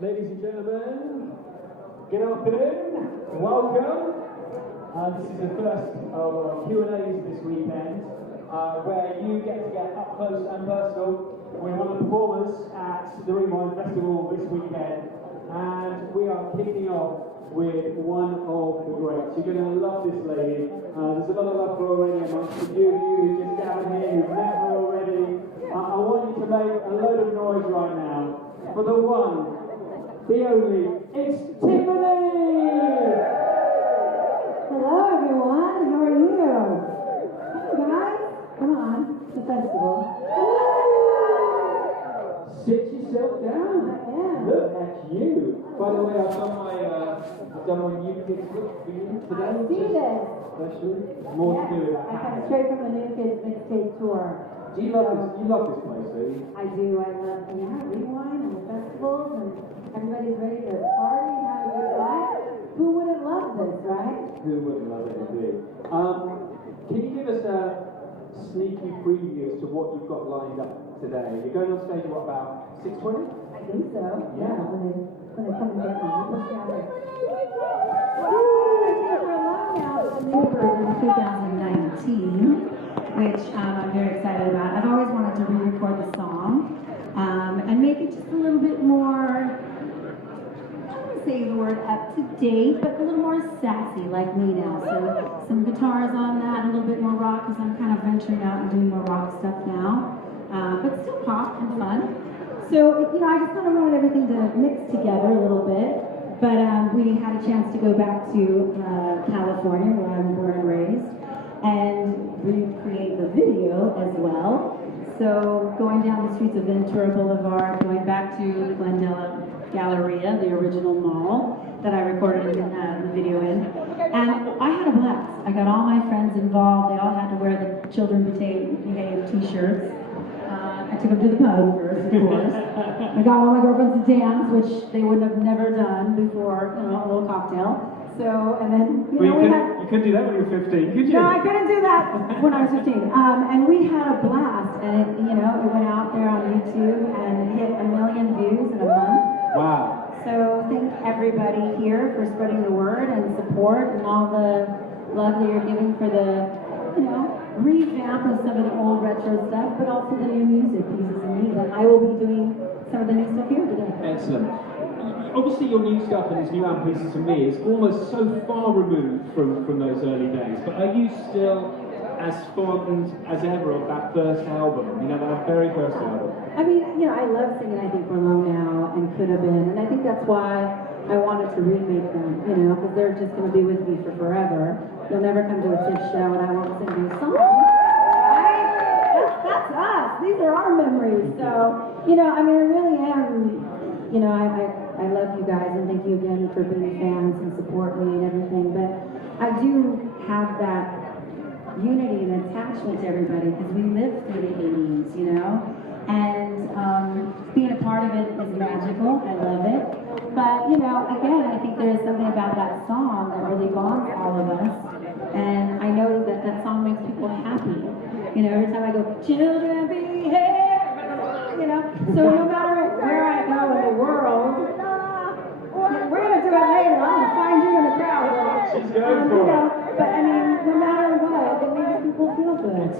Ladies and gentlemen, good afternoon, welcome. This is the first of our Q&As this weekend, where you get to get up close and personal with one of the performers at the Rewind Festival this weekend. And we are kicking off with one of the greats. You're going to love this lady. There's a lot of love for her already amongst the few of you who just gathered here, who've met her already. I want you to make a load of noise right now for the one, the only, it's Tiffany! Hello everyone, how are you? Hey guys, come on, it's the festival. Sit yourself down. Yeah. Look at you. By the way, I've done my new kids look for you today. I see this. Especially more to do with that. I come straight from the New Kids Mixtape Tour. Do you love this? You love this place, do you? I do. I love Rewind and the festivals, and everybody's ready to party and have a good time. Who wouldn't love this, right? Who wouldn't love it indeed? Can you give us a sneaky preview as to what you've got lined up today? You're going on stage, what, about 6:20? I think so. Yeah. When they come and get me, you push down there. We're alone now. It's a new version in 2019. Which I'm very excited about. I've always wanted to re-record the song and make it just a little bit more, I don't want to say the word up to date, but a little more sassy like me now. So some guitars on that, a little bit more rock, because I'm kind of venturing out and doing more rock stuff now, but still pop and fun. So, I just kind of wanted everything to mix together a little bit, but we had a chance to go back to California, where I'm born and raised, and recreate the video as well. So going down the streets of Ventura Boulevard, going back to the Glendale Galleria, the original mall that I recorded the video in. And I had a blast. I got all my friends involved. They all had to wear the Children Behave t-shirts. I took them to the pub first, of course. I got all my girlfriends to dance, which they would have never done before, a little cocktail. So, and then, you couldn't do that when you were 15, could you? No, I couldn't do that when I was 15. And we had a blast, and it went out there on YouTube and hit 1 million views in a month. Wow. So thank everybody here for spreading the word and support and all the love that you're giving for the, revamp of some of the old retro stuff, but also the new music pieces of me that I will be doing some of the new stuff here today. Excellent. Obviously your new stuff and this new album Pieces of Me is almost so far removed from those early days, but are you still as fond as ever of that first album, that very first album? I mean, I love singing I Think We're Alone Now and Could Have Been, and I think that's why I wanted to remake them, because they're just going to be with me for forever. You'll never come to a TIFF show and I won't sing these songs, right? That's us. These are our memories. So, I really am, I love you guys and thank you again for being fans and support me and everything, but I do have that unity and attachment to everybody because we lived through the 80s, and being a part of it is magical. I love it. But, again, I think there is something about that song that really bonds all of us, and I know that that song makes people happy. Every time I go, children behave, so no matter where I go in the world, we're going to do it later. I'm going to find you in the crowd. She's going for it. But no matter what, it makes people feel good.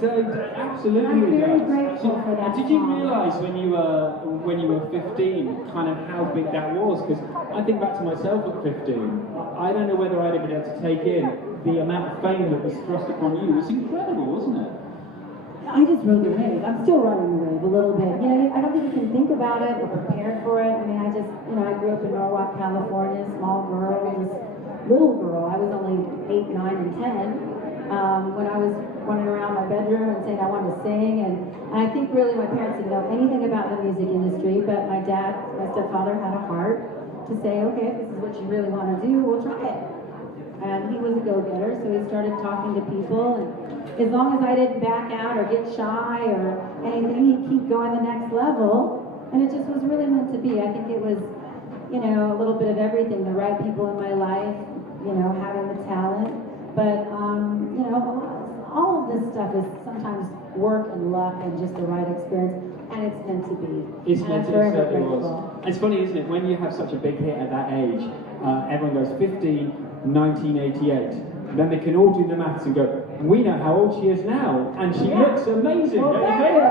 Absolutely. I'm very grateful for that. Did you realise when you were 15, kind of how big that was? Because I think back to myself at 15. I don't know whether I'd have been able to take in the amount of fame that was thrust upon you. It was incredible, wasn't it? I just rode the wave. I'm still riding the wave a little bit. I don't think you can think about it or prepare for it. I mean, I just, I grew up in Norwalk, California, small girl, just little girl. I was only 8, 9, and 10 when I was running around my bedroom and saying I wanted to sing. And I think really my parents didn't know anything about the music industry, but my stepfather had a heart to say, okay, if this is what you really want to do, we'll try it. And he was a go-getter, so he started talking to people, and as long as I didn't back out or get shy or anything, he'd keep going the next level, and it just was really meant to be. I think it was, a little bit of everything, the right people in my life, having the talent, but, all of this stuff is sometimes work and luck and just the right experience, and it's meant to be. It's meant to be, forever certainly grateful. was. It's funny, isn't it, when you have such a big hit at that age, everyone goes 15, 1988. Then they can all do the maths and go, we know how old she is now, and she looks amazing. Well, don't you think?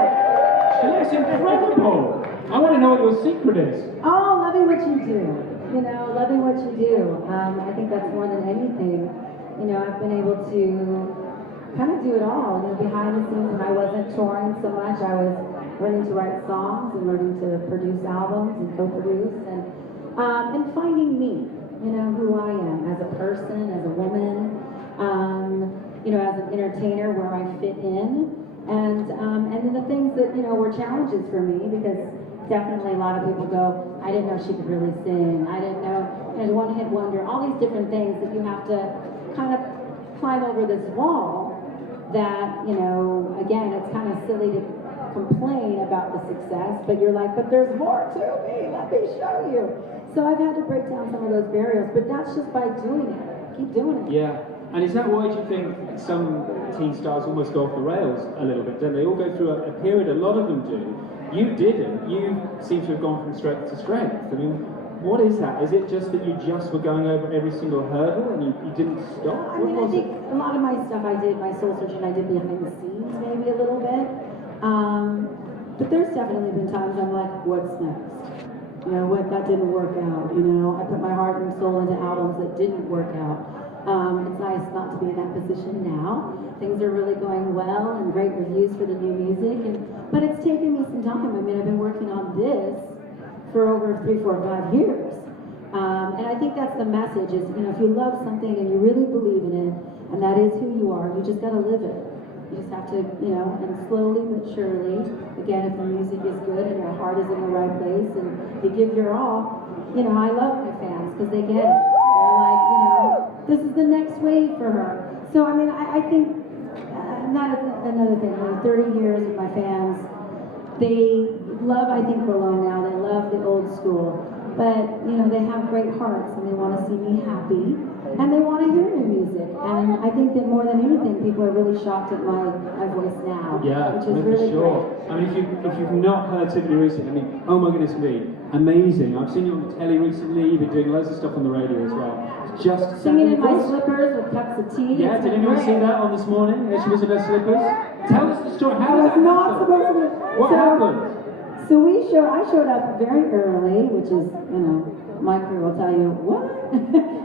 She looks incredible. I want to know what your secret is. Oh, loving what you do. You know, loving what you do. I think that's more than anything. You know, I've been able to kind of do it all. You know, behind the scenes when I wasn't touring so much, I was learning to write songs and learning to produce albums and co-produce and finding me. You know, who I am as a person, as a woman, you know, as an entertainer, where I fit in, and then the things that, you know, were challenges for me, because definitely a lot of people go, I didn't know she could really sing, I didn't know, and one-hit wonder, all these different things that you have to kind of climb over this wall that, you know, again, it's kind of silly to complain about the success, but you're like, but there's more to me, let me show you. So I've had to break down some of those barriers, but that's just by doing it. Keep doing it. Yeah. And is that why do you think some teen stars almost go off the rails a little bit? Don't they all go through a period, a lot of them do. You didn't. You seem to have gone from strength to strength. I mean, what is that? Is it just that you just were going over every single hurdle and you didn't stop? I mean, I think a lot of my stuff I did, my soul searching, I did behind the scenes maybe a little bit. But there's definitely been times I'm like, what's next? You know, what, that didn't work out, you know. I put my heart and soul into albums that didn't work out. It's nice not to be in that position now. Things are really going well and great reviews for the new music, but it's taken me some time. I mean, I've been working on this for over 3, 4, 5 years. And I think that's the message is, you know, if you love something and you really believe in it, and that is who you are, you just gotta live it. You just have to, you know, and slowly but surely, again, if the music is good and your heart is in the right place and you give your all, you know, I love my fans because they get it. They're like, you know, this is the next wave for her. So, I mean, I think, that is another thing, you know, 30 years with my fans, they love, I think, Rollo now, they love the old school, but, you know, they have great hearts and they want to see me happy. And they want to hear new music, and I think that more than anything, people are really shocked at my voice now, which is really sure. great. I mean, if you've not heard Tiffany recently, I mean, oh my goodness me, amazing! I've seen you on the telly recently. You've been doing loads of stuff on the radio as well. It's just singing in my slippers with cups of tea. Yeah, did anyone see that on this morning? She was in her slippers. Tell us the story. How did that not happen? supposed to be. What happened? So I showed up very early, which is, you know, my crew will tell you, what?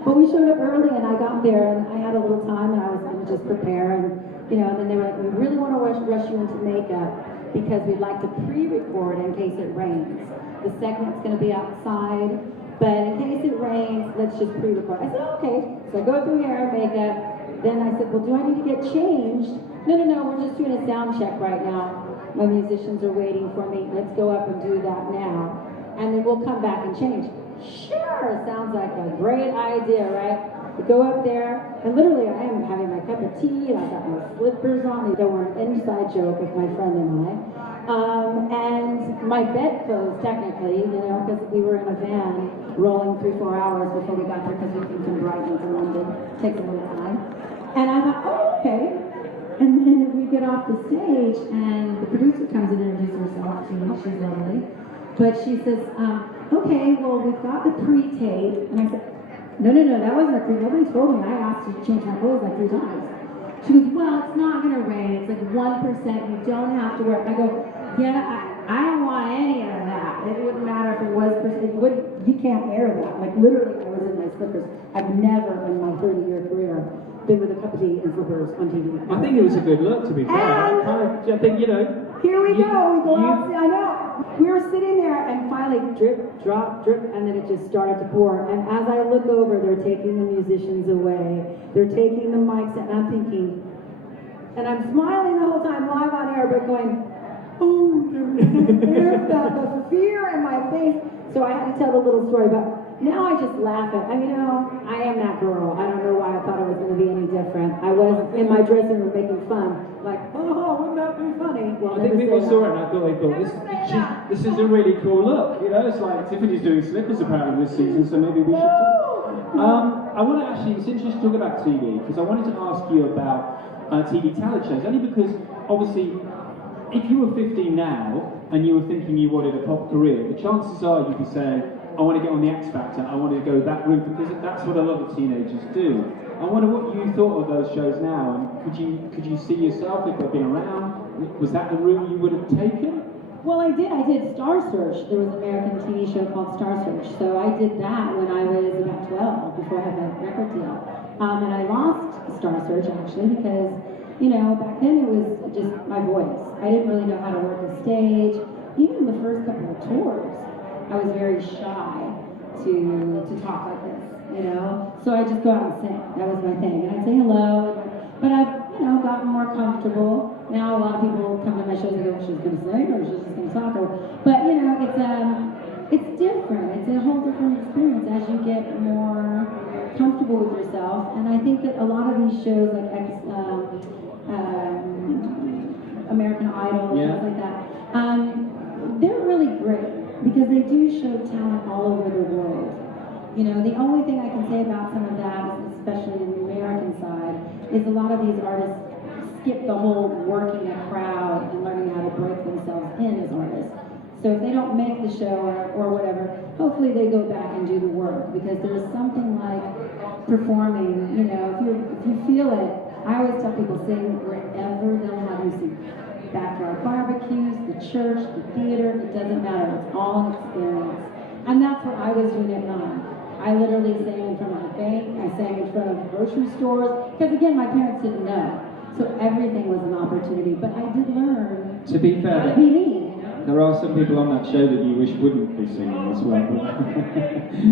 But we showed up early and I got there and I had a little time and I was going to just prepare and, you know, and then they were like, we really want to rush you into makeup because we'd like to pre-record in case it rains. The segment's going to be outside, but in case it rains, let's just pre-record. I said, okay. So I go through hair and makeup. Then I said, well, do I need to get changed? No, we're just doing a sound check right now. My musicians are waiting for me. Let's go up and do that now. And then we'll come back and change. Sure, sounds like a great idea, right? We go up there, and literally I am having my cup of tea, and I've got my slippers on. They were an inside joke with my friend and I. And my bedclothes, technically, you know, because we were in a van rolling 3-4 hours before we got there, because we came from Brighton to London. Takes a little time. And I thought, oh, okay. And then we get off the stage, and the producer comes and introduces herself to me. She's lovely. But she says, okay, well, we've got the pre-tape. And I said, no, that wasn't a pre. Nobody told me. I asked to change my clothes like 3 times. She goes, well, it's not going to rain. It's like 1%. You don't have to wear it. I go, yeah, I don't want any of that. It wouldn't matter if it was percent. You can't air that. Like, literally, I was in my slippers. I've never in my 30-year career been with a cup of tea and slippers on TV. I think it was a good look, to be fair. I think, you know. Here we go. We go out. I know. We were sitting there, and finally, drip, drop, drip, and then it just started to pour. And as I look over, they're taking the musicians away. They're taking the mics, and I'm thinking, and I'm smiling the whole time live on air, but going, oh, there's the fear in my face. So I had to tell the little story, but now I just laugh at, I mean, you know, I am that girl. I don't know why I thought it was going to be any different. I was in my dressing room making fun, like, oh, wouldn't that be funny? Well, I think people saw it and I thought, this is a really cool look. You know, it's like Tiffany's doing slippers apparently this season, so maybe we should too. I want to actually, it's interesting to talk about TV, because I wanted to ask you about TV talent shows, only because, obviously, if you were 15 now and you were thinking you wanted a pop career, the chances are you'd be saying, I want to get on the X Factor, I want to go that route, because that's what a lot of teenagers do. I wonder what you thought of those shows now, and could you see yourself if they'd been around? Was that the route you would have taken? Well, I did Star Search. There was an American TV show called Star Search. So I did that when I was about 12, before I had that record deal. And I lost Star Search, actually, because, back then it was just my voice. I didn't really know how to work a stage. Even the first couple of tours, I was very shy to talk like this, So I just go out and sing. That was my thing. And I'd say hello. But I've, gotten more comfortable. Now a lot of people come to my shows and go, she's going to sing or she's just going to talk. But, it's different. It's a whole different experience as you get more comfortable with yourself. And I think that a lot of these shows, like American Idol, and stuff like that, they're really great because they do show talent all over the world. The only thing I can say about some of that, especially in the American side, is a lot of these artists skip the whole working a crowd and learning how to break themselves in as artists. So if they don't make the show or whatever, hopefully they go back and do the work, because there's something like performing, if you feel it. I always tell people, sing wherever they'll have you sing. Backyard barbecues, the church, the theater, it doesn't matter. It's all an experience. And that's what I was doing at 9. I literally sang in front of the bank, I sang in front of grocery stores, because again, my parents didn't know. So everything was an opportunity, but I did learn to be fair, how to be me. There are some people on that show that you wish wouldn't be singing as well.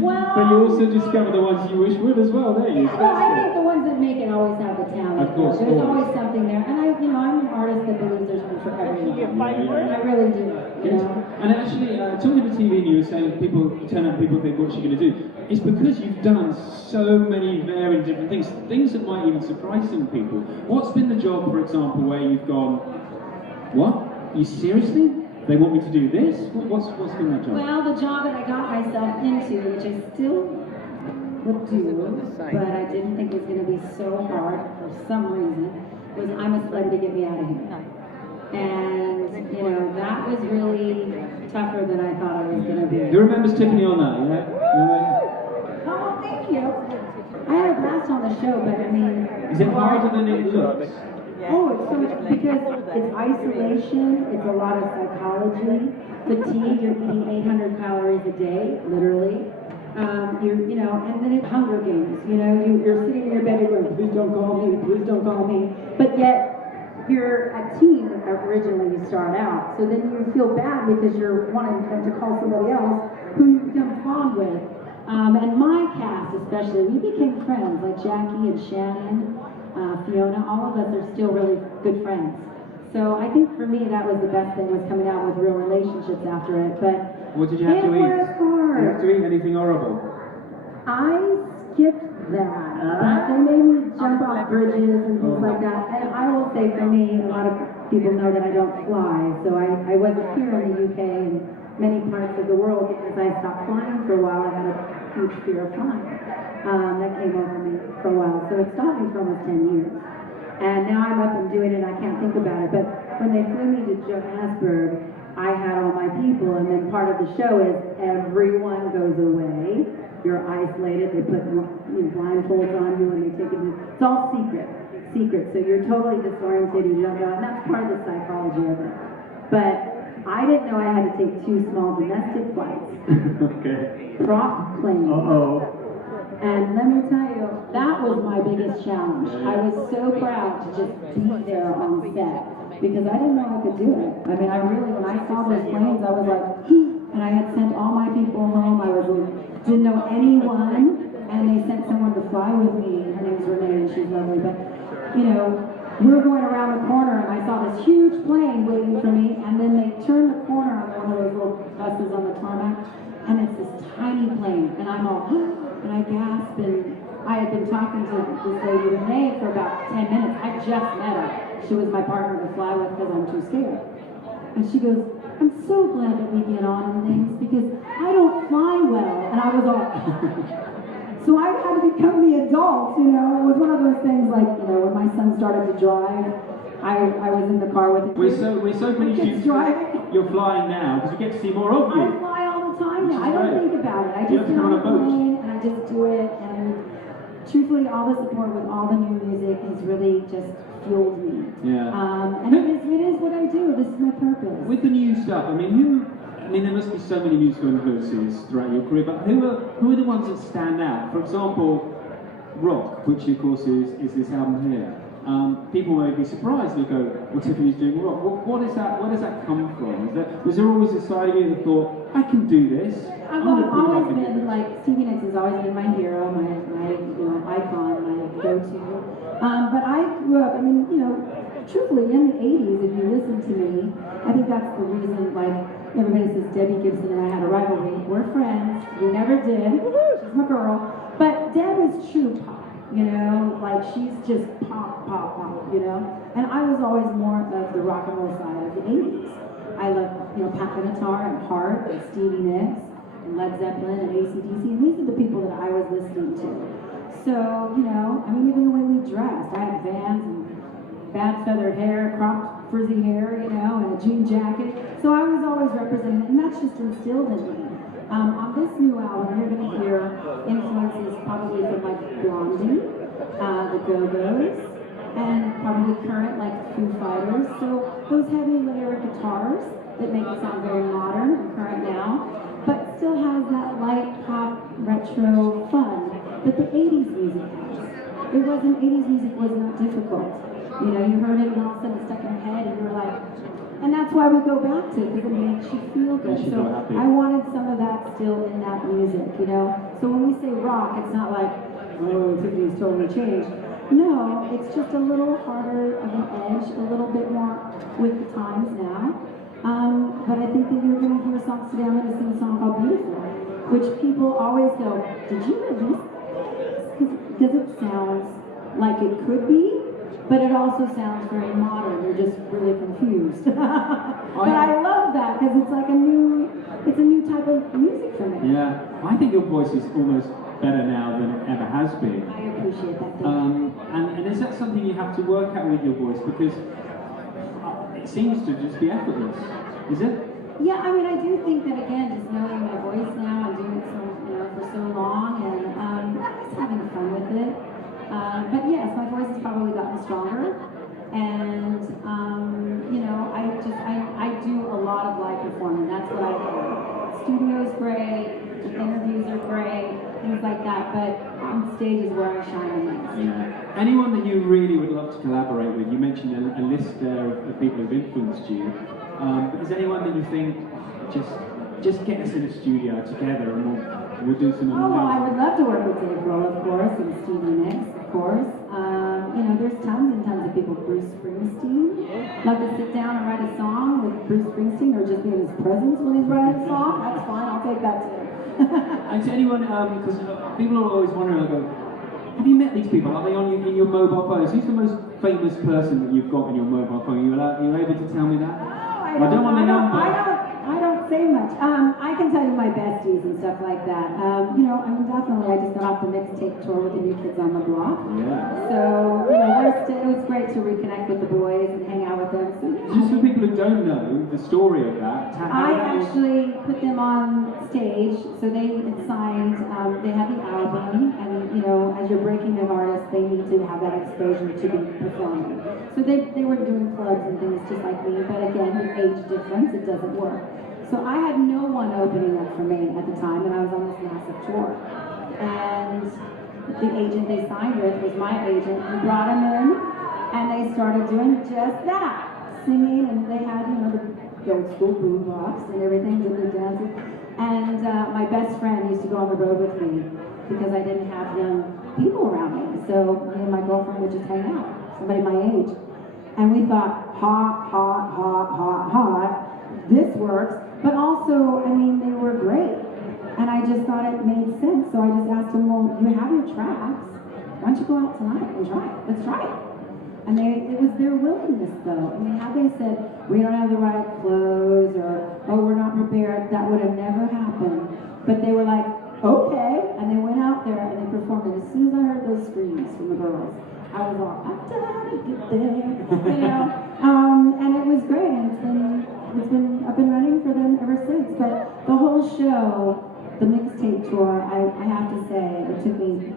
Well, but you also discover the ones you wish would as well, don't you? Well, I think the ones that make it always have the talent. Of course, there's always something there, and I'm an artist that believes there's room for everyone. I really do. And actually, talking to TV, and you were saying people turn up, people think, what's she going to do? It's because you've done so many varied different things that might even surprise some people. What's been the job, for example, where you've gone, what? You seriously? They want me to do this? What's been that job? Well, the job that I got myself into, which I still would do, but I didn't think it was going to be so hard for some reason, was I'm a Celebrity, Get Me Out of Here. And, that was really tougher than I thought it was going to be. Who remembers Tiffany on that, Oh, thank you. I had a blast on the show, but I mean... Is it harder than it looks? Oh, it's so much, because it's isolation, it's a lot of psychology, fatigue, you're eating 800 calories a day, literally. And then it's Hunger Games, you're sitting in your bed and going, please don't call me. But yet, you're a teen originally you start out, so then you feel bad because you're wanting them to call somebody else who you become fond with. And my cast especially, we became friends, like Jackie and Shannon, Fiona, all of us are still really good friends. So I think for me that was the best thing, was coming out with real relationships after it. But what did you have to eat? It was hard. Did you have to eat anything horrible? I skipped that. They made me jump off bridges and things like that. And I will say for me, a lot of people know that I don't fly. So I wasn't here in the UK and many parts of the world because I stopped flying for a while. I had a huge fear of flying. That came over me for a while. So it stopped me for almost 10 years. And now I'm up and doing it and I can't think about it. But when they flew me to Johannesburg, I had all my people, and then part of the show is everyone goes away. You're isolated. They put blindfolds on you and they take it. It's all secret. So you're totally disoriented. You don't know. And that's part of the psychology of it. But I didn't know I had to take 2 small domestic flights. Okay. Prop planes. Uh-oh. And let me tell you, that was my biggest challenge. I was so proud to just be there on set because I didn't know I could do it. I mean, when I saw those planes, I was like, and I had sent all my people home. Didn't know anyone, and they sent someone to fly with me. Her name's Renee, and she's lovely. But, we were going around the corner, and I saw this huge plane waiting for me, and then they turned the corner on one of those little buses on the tarmac, and it's this tiny plane, and I'm all, and I gasped, and I had been talking to this lady, Renee, for about 10 minutes. I just met her. She was my partner to fly with because I'm too scared. And she goes, I'm so glad that we get on and things because I don't fly well. And I was all, so I had to become the adult, It was one of those things like, when my son started to drive, I was in the car with We're so pleased you're flying now because we get to see more of you. I fly all the time now. I don't think about it. I just get on a plane and I just do it. And truthfully, all the support with all the new music has really just fueled me. Yeah. And it is what I do. This is my purpose. With the new stuff, I mean, there must be so many musical influences throughout your career, but who are the ones that stand out? For example, rock, which of course is this album here. People may be surprised. They go, "Well, Tiffany's doing rock." What is that? Where does that come from? Was there always a side of you that thought, "I can do this"? I've always been like Stevie Nicks has always been my hero, my icon, my go-to. But I grew up. I mean, truthfully, in the '80s, if you listen to me, I think that's the reason. Like everybody says, Debbie Gibson and I had a rivalry. We're friends. We never did. She's my girl. But Deb is true pop. Like she's just pop, and I was always more of the rock and roll side of the 80s. I love, Pat Benatar and Heart and Stevie Nicks and Led Zeppelin and AC/DC, and these are the people that I was listening to. So, even the way we dressed, I had Vans and bad feathered hair, cropped frizzy hair, and a jean jacket. So I was always representing it, and that's just instilled in me. On this new album, you're going to hear influences probably from like Blondie, the Go-Go's, and probably current like Foo Fighters. So those heavy layered guitars that make it sound very modern and current now, but still has that light pop retro fun that the 80s music has. 80s music was not difficult. You heard it and all of a sudden it stuck in your head and you were like, and that's why we go back to it, because it makes you feel good. So I wanted some of that still in that music, So when we say rock, it's not like, oh, Tiffany's totally changed. No, it's just a little harder of an edge, a little bit more with the times now. But I think that you're going to hear songs today. I'm going to sing a song called Beautiful, which people always go, did you release that? Because it sounds like it could be, but it also sounds very modern. You're just really confused. But I love that because it's like a new type of music for me. Yeah, I think your voice is almost better now than it ever has been. I appreciate that. And is that something you have to work out with your voice? Because it seems to just be effortless. Is it? Yeah, I do think that again, just knowing my voice now and doing it for so long, and just having fun with it. But yes, my voice has probably gotten stronger, and I do a lot of live performing. That's what I do. Studio's great, the interviews are great, things like that. But on stage is where I shine the most. Yeah. Anyone that you really would love to collaborate with? You mentioned a list there of people who've influenced you. Is anyone that you think just get us in a studio together and we'll do some? Oh, well, I would love to work with Dave Grohl, of course, and Stevie Nicks, of course. There's tons and tons of people. Bruce Springsteen. Love to sit down and write a song with Bruce Springsteen, or just be in his presence when he's writing a song. That's fine. I'll take that too. And to anyone, because people are always wondering, have you met these people? Are they in your mobile phones? Who's the most famous person that you've got in your mobile phone? Are you able to tell me that? I don't want the number. I don't say much. I can tell you my besties and stuff like that. Definitely, I just got off the mixtape tour with the New Kids on the Block. Yeah. So, it was great to reconnect with the boys and hang out with them. So, just for people who don't know the story of that, I actually put them on stage, so they had signed, they had the album, and as you're breaking an artist, they need to have that exposure to be performing. So they were doing clubs and things just like me, but again, the age difference, it doesn't work. So I had no one opening up for me at the time, and I was on this massive tour. And the agent they signed with was my agent, who brought him in, and they started doing just that, singing, and they had, the old school boombox and everything, did their dances. And my best friend used to go on the road with me because I didn't have young people around me. So me and my girlfriend would just hang out, somebody my age. And we thought, hot. This works, but also, they were great. And I just thought it made sense. So I just asked them, well, you have your tracks. Why don't you go out tonight and try it? Let's try it. And it was their willingness, though. Had they said, we don't have the right clothes, or, oh, we're not prepared, that would have never happened. But they were like, okay. And they went out there and they performed. And as soon as I heard those screams from the girls, I was all, I'm done. get there, you know. And it was great, and I've been running for them ever since. But the whole show, the mixtape tour, I have to say, it took me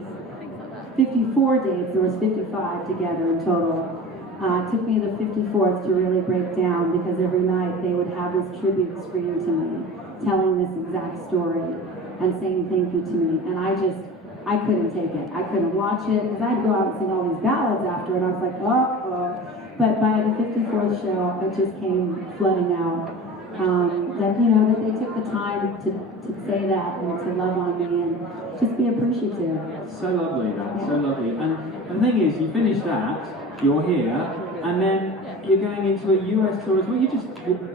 54 dates. There was 55 together in total. It took me the 54th to really break down, because every night they would have this tribute screen to me, telling this exact story and saying thank you to me. And I couldn't take it. I couldn't watch it, because I'd go out and sing all these ballads after, and I was like, But by the 54th show, it just came flooding out. That, you know, that they took the time to say that and to love on me and just be appreciative. So lovely, so lovely. And the thing is, you finish that, you're here, and then you're going into a US tour as well. You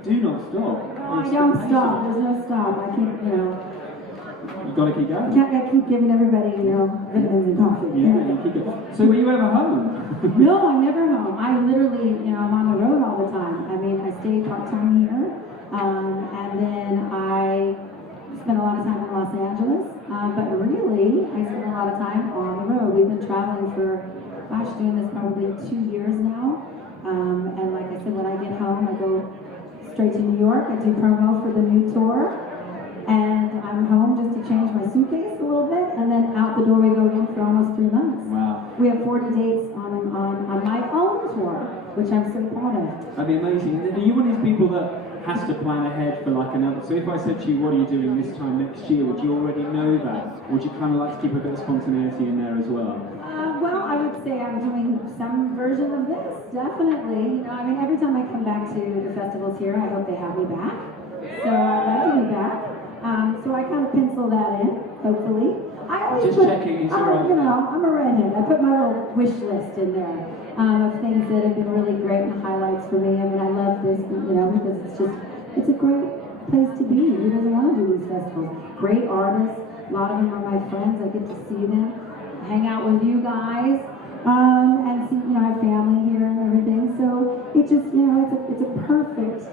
do not stop. Oh, I don't stop. There's no stop. I keep, you know. You've got to keep going. I keep giving everybody, you know, vitamins and coffee. Yeah, you keep going. So were you ever home? No, I'm never home. I literally, you know, I'm on the road all the time. I mean, I stay part-time here, and then I spend a lot of time in Los Angeles, but really, I spend a lot of time on the road. We've been traveling for, gosh, doing this probably 2 years now, and like I said, when I get home, I go straight to New York. I do promo for the new tour, and I'm home just to change my suitcase a little bit, and then out the door we go again for almost 3 months. Wow. We have 40 dates on my own tour, which I'm so proud of. That'd be amazing. And are you one of these people that has to plan ahead for like another? So if I said to you, what are you doing this time next year, would you already know that? Or would you kind of like to keep a bit of spontaneity in there as well? Well, I would say I'm doing some version of this, definitely. You know, I mean, every time I come back to the festivals here, I hope they have me back. So I'd love to be back. So I kind of pencil that in, hopefully. I always just checking, it's alright. You know, I'm a redhead. I put my little wish list in there of things that have been really great and highlights for me. I mean, I love this, you know, because it's a great place to be. Who doesn't want to do these festivals? Great artists. A lot of them are my friends. I get to see them, hang out with you guys, and see, you know, I have family here and everything. So it just, you know, it's a perfect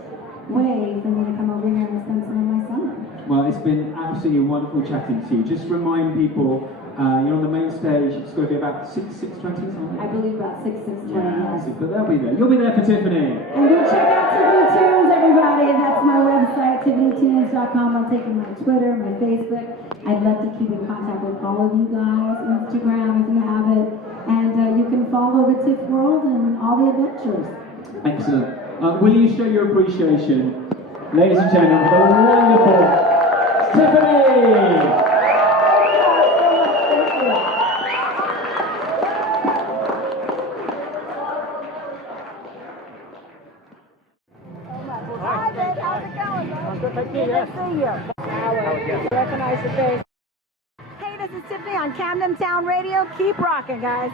way for me to come over here and spend some of my summer. Well, it's been absolutely wonderful chatting to you. Just remind people, you're on the main stage. It's going to be about 6:20 something. I believe about 6:20. Yeah, but they'll be there. You'll be there for Tiffany. And go check out Tiffany Tunes, everybody. That's my website, tiffanytunes.com. I'm taking my Twitter, my Facebook. I'd love to keep in contact with all of you guys. Instagram, if you have it, and you can follow the Tiff World and all the adventures. Excellent. Will you show your appreciation, ladies and gentlemen, for the wonderful Tiffany! Hi, Ben. How's it going, man? I'm good, thank you. Good Yes. to see you. Recognize your face. Hey, this is Tiffany on Camden Town Radio. Keep rocking, guys.